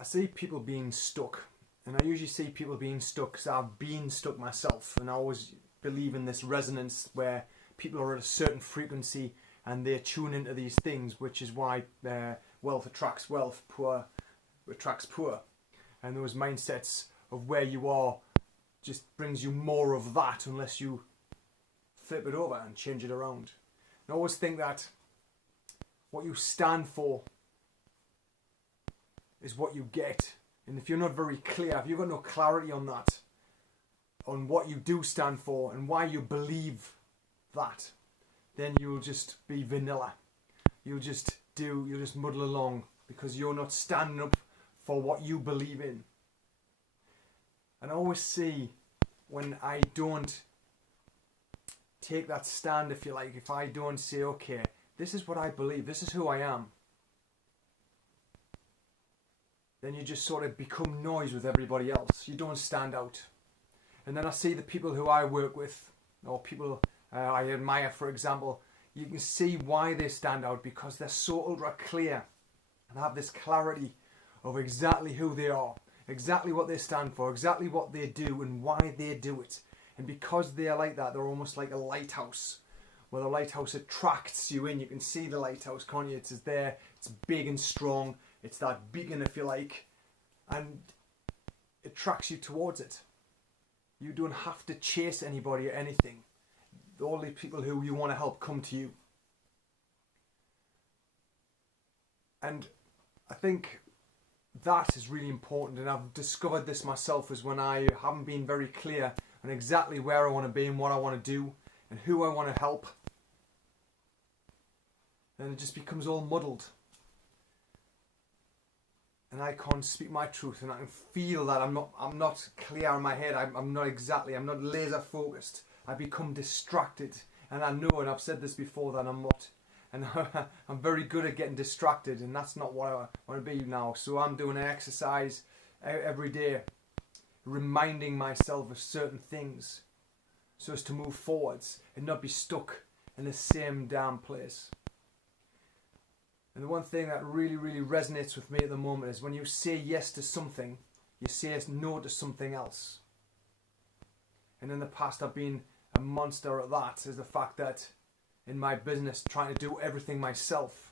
I see people being stuck, and I usually see people being stuck because I've been stuck myself, and I always believe in this resonance where people are at a certain frequency and they tune into these things, which is why wealth attracts wealth, poor attracts poor, and those mindsets of where you are just brings you more of that unless you flip it over and change it around. And I always think that what you stand for is what you get. And if you're not very clear, if you've got no clarity on that, on what you do stand for and why you believe that, then you'll just be vanilla. You'll just muddle along because you're not standing up for what you believe in. And I always see when I don't take that stand, if you like, if I don't say, okay, this is what I believe, this is who I am, then you just sort of become noise with everybody else. You don't stand out. And then I see the people who I work with, or people I admire, for example, you can see why they stand out because they're so ultra clear and have this clarity of exactly who they are, exactly what they stand for, exactly what they do and why they do it. And because they are like that, they're almost like a lighthouse, where the lighthouse attracts you in. You can see the lighthouse, can't you? It's there, it's big and strong. It's that beacon, if you like, and it attracts you towards it. You don't have to chase anybody or anything. All the people who you want to help come to you. And I think that is really important, and I've discovered this myself, is when I haven't been very clear on exactly where I want to be and what I want to do and who I want to help, then it just becomes all muddled. And I can't speak my truth, and I can feel that I'm not clear in my head. I'm not laser focused. I become distracted, and I know, and I've said this before, that I'm not. And I'm very good at getting distracted, and that's not what I want to be now. So I'm doing an exercise every day, reminding myself of certain things so as to move forwards and not be stuck in the same damn place. And the one thing that really, really resonates with me at the moment is when you say yes to something, you say no to something else. And in the past I've been a monster at that, is the fact that in my business, trying to do everything myself,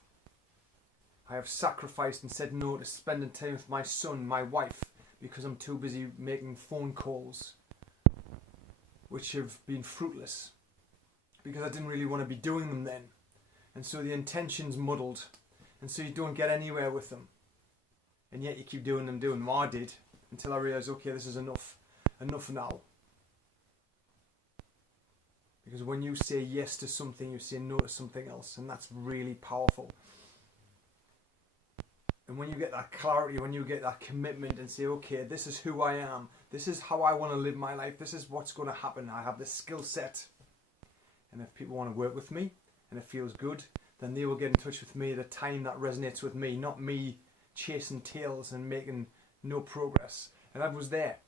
I have sacrificed and said no to spending time with my son, my wife, because I'm too busy making phone calls, which have been fruitless, because I didn't really want to be doing them then. And so the intention's muddled, and so you don't get anywhere with them. And yet you keep doing them. Well, I did, until I realised, okay, this is enough now. Because when you say yes to something, you say no to something else, and that's really powerful. And when you get that clarity, when you get that commitment and say, okay, this is who I am, this is how I want to live my life, this is what's going to happen, I have this skill set. And if people want to work with me, and it feels good, then they will get in touch with me at a time that resonates with me, not me chasing tails and making no progress. And I was there.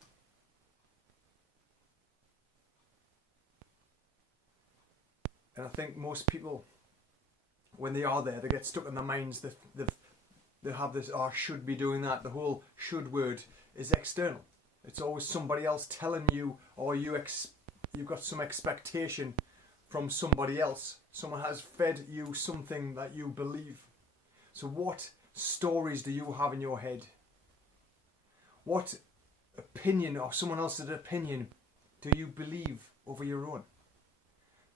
And I think most people, when they are there, they get stuck in their minds. They have this, oh, I should be doing that. The whole should word is external. It's always somebody else telling you, or you've got some expectation from somebody else. Someone has fed you something that you believe. So what stories do you have in your head? What opinion, or someone else's opinion, do you believe over your own?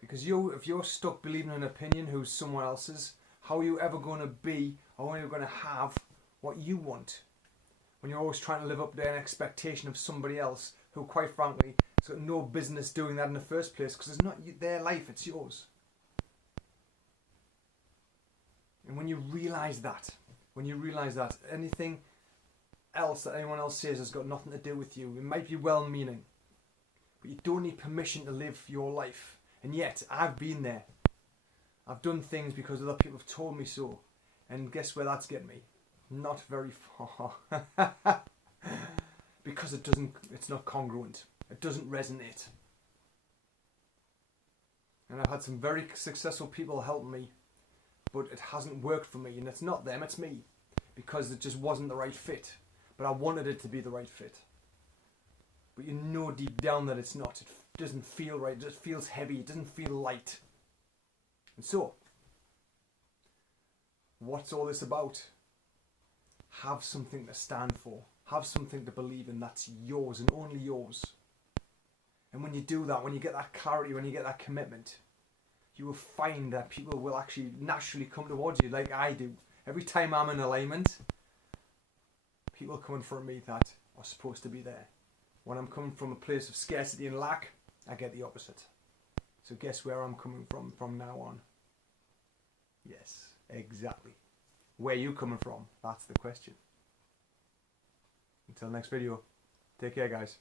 Because if you're stuck believing an opinion who's someone else's, how are you ever going to be, or are you going to have what you want? When you're always trying to live up to an expectation of somebody else who, quite frankly, has got no business doing that in the first place, because it's not their life, it's yours. And when you realise that, anything else that anyone else says has got nothing to do with you. It might be well-meaning, but you don't need permission to live your life. And yet, I've been there. I've done things because other people have told me so. And guess where that's getting me? Not very far. Because it's not congruent. It doesn't resonate. And I've had some very successful people help me, but it hasn't worked for me. And it's not them, it's me. Because it just wasn't the right fit. but I wanted it to be the right fit. But you know deep down that it's not. It doesn't feel right. It just feels heavy. It doesn't feel light. And so, what's all this about? Have something to stand for. Have something to believe in that's yours and only yours. And when you do that, when you get that clarity, when you get that commitment, you will find that people will actually naturally come towards you like I do. Every time I'm in alignment, people come in front of me that are supposed to be there. When I'm coming from a place of scarcity and lack, I get the opposite. So guess where I'm coming from now on? Yes, exactly. Where are you coming from? That's the question. Until next video, take care guys.